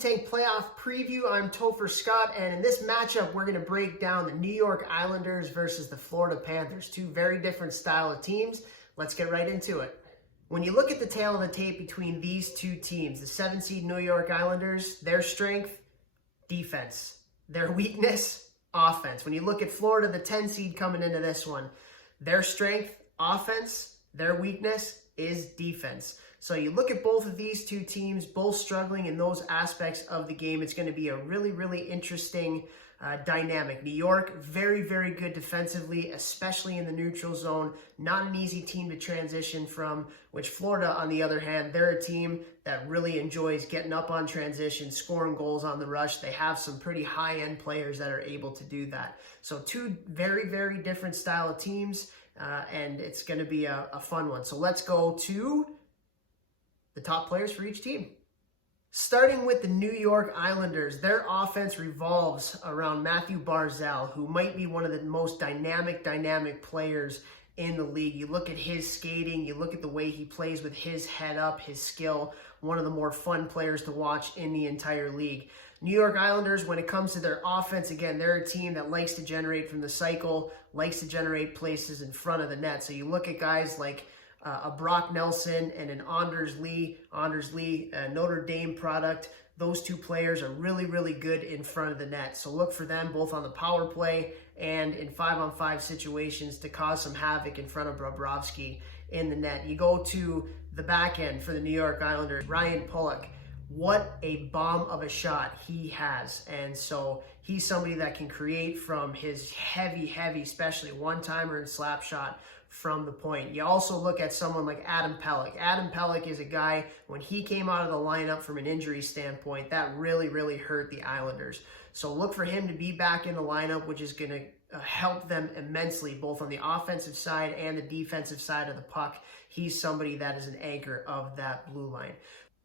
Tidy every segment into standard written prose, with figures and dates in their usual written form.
Tank playoff preview. I'm Topher Scott, and in this matchup, we're going to break down the New York Islanders versus the Florida Panthers. Two very different style of teams. Let's get right into it. When you look at the tail of the tape between these two teams, the 7-seed New York Islanders, their strength, defense. Their weakness, offense. When you look at Florida, the 10-seed coming into this one, their strength, offense. Their weakness is defense. So you look at both of these two teams, both struggling in those aspects of the game. It's going to be a really, really interesting dynamic. New York, very, very good defensively, especially in the neutral zone. Not an easy team to transition from, which Florida, on the other hand, they're a team that really enjoys getting up on transition, scoring goals on the rush. They have some pretty high-end players that are able to do that. So two very, very different style of teams, and it's going to be a fun one. So let's go to the top players for each team. Starting with the New York Islanders, their offense revolves around Matthew Barzell, who might be one of the most dynamic players in the league. You look at his skating, you look at the way he plays with his head up, his skill, one of the more fun players to watch in the entire league. New York Islanders, when it comes to their offense, again, they're a team that likes to generate from the cycle, likes to generate places in front of the net. So you look at guys like a Brock Nelson and an Anders Lee, a Notre Dame product. Those two players are really, really good in front of the net. So look for them both on the power play and in 5-on-5 situations to cause some havoc in front of Bobrovsky in the net. You go to the back end for the New York Islanders, Ryan Pellick. What a bomb of a shot he has. And so he's somebody that can create from his heavy, especially one-timer and slap shot from the point. You also look at someone like Adam Pellick. Adam Pellick is a guy, when he came out of the lineup from an injury standpoint, that really, really hurt the Islanders. So look for him to be back in the lineup, which is going to help them immensely, both on the offensive side and the defensive side of the puck. He's somebody that is an anchor of that blue line.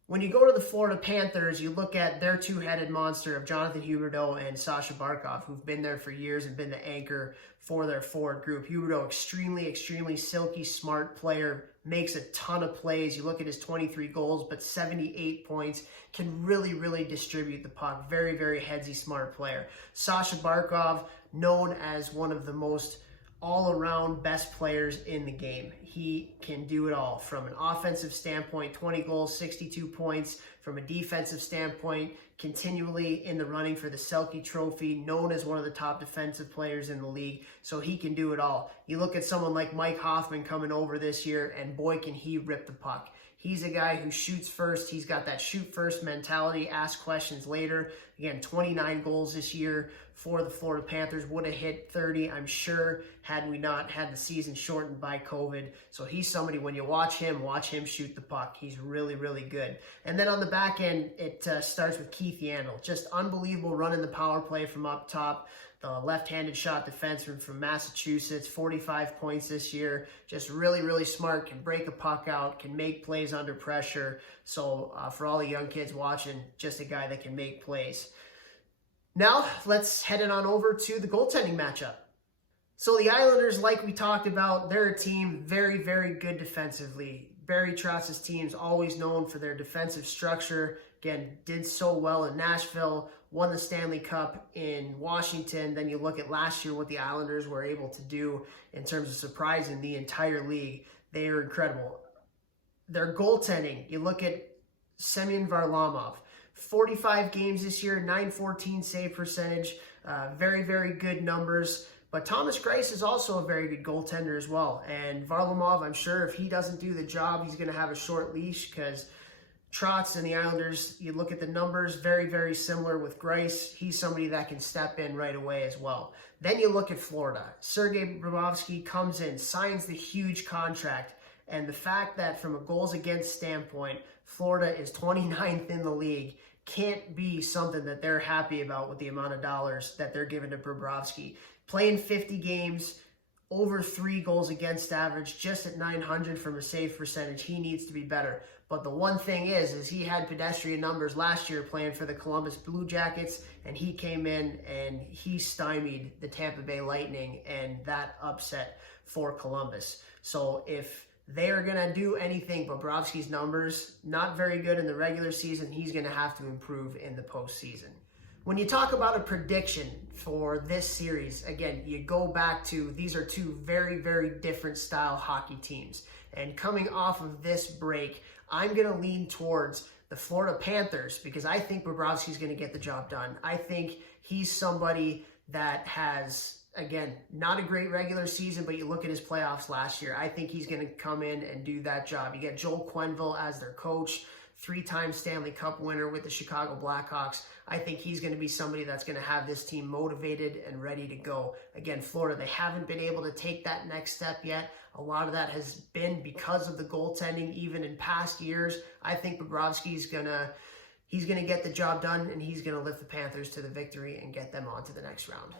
When you go to the Florida Panthers, you look at their two-headed monster of Jonathan Huberdeau and Sasha Barkov, who've been there for years and been the anchor for their forward group. Huberdeau, extremely silky, smart player, makes a ton of plays. You look at his 23 goals, but 78 points, can really, really distribute the puck. Very, very headsy, smart player. Sasha Barkov, known as one of the most all-around best players in the game. He can do it all. From an offensive standpoint, 20 goals, 62 points. From a defensive standpoint, continually in the running for the Selke Trophy, known as one of the top defensive players in the league. So he can do it all. You look at someone like Mike Hoffman coming over this year, and boy, can he rip the puck. He's a guy who shoots first. He's got that shoot first mentality, ask questions later. Again, 29 goals this year for the Florida Panthers. Would have hit 30, I'm sure, had we not had the season shortened by COVID. So he's somebody, when you watch him shoot the puck. He's really, really good. And then on the back end, it starts with Keith Yandel. Just unbelievable running the power play from up top. The left-handed shot defenseman from Massachusetts, 45 points this year. Just really, really smart, can break a puck out, can make plays under pressure. So for all the young kids watching, just a guy that can make plays. Now, let's head it on over to the goaltending matchup. So the Islanders, like we talked about, they're a team very, very good defensively. Barry Trotz's team's always known for their defensive structure. Again, did so well in Nashville, won the Stanley Cup in Washington. Then you look at last year, what the Islanders were able to do in terms of surprising the entire league. They are incredible. Their goaltending, you look at Semyon Varlamov, 45 games this year, .914 save percentage, very, very good numbers. But Thomas Greiss is also a very good goaltender as well. And Varlamov, I'm sure if he doesn't do the job, he's going to have a short leash, because Trotz and the Islanders, you look at the numbers, very, very similar with Greiss. He's somebody that can step in right away as well. Then you look at Florida. Sergei Bobrovsky comes in, signs the huge contract. And the fact that from a goals against standpoint, Florida is 29th in the league can't be something that they're happy about with the amount of dollars that they're giving to Bobrovsky. Playing 50 games, over 3 goals against average, just at .900 from a save percentage. He needs to be better. But the one thing is he had pedestrian numbers last year playing for the Columbus Blue Jackets, and he came in and he stymied the Tampa Bay Lightning, and that upset for Columbus. So if they are going to do anything. Bobrovsky's numbers, not very good in the regular season. He's going to have to improve in the postseason. When you talk about a prediction for this series, again, you go back to these are two very, very different style hockey teams. And coming off of this break, I'm going to lean towards the Florida Panthers because I think Bobrovsky's going to get the job done. I think he's somebody that has, again, not a great regular season, but you look at his playoffs last year, I think he's going to come in and do that job. You get Joel Quenneville as their coach, 3-time Stanley Cup winner with the Chicago Blackhawks. I think he's going to be somebody that's going to have this team motivated and ready to go. Again, Florida, they haven't been able to take that next step yet. A lot of that has been because of the goaltending, even in past years. I think Bobrovsky's he's gonna get the job done, and he's gonna lift the Panthers to the victory and get them on to the next round.